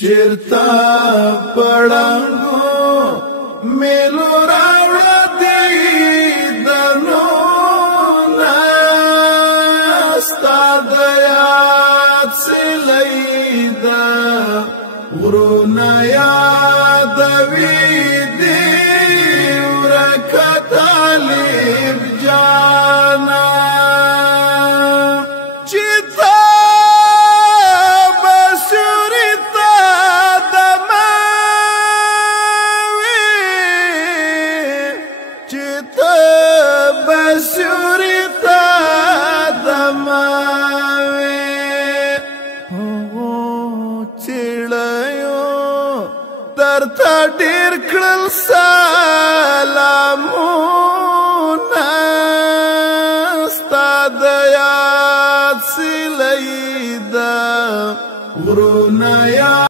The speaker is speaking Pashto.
چرتا پڑنگو میلو راوڑا دیدنو ناستا دیاد سلیدا ورونا یادوی دیورکا طالب جانا بسورتا دماوي چړیو درته ډیر کړل سلامونه ستا د یاد سلیدا ورونه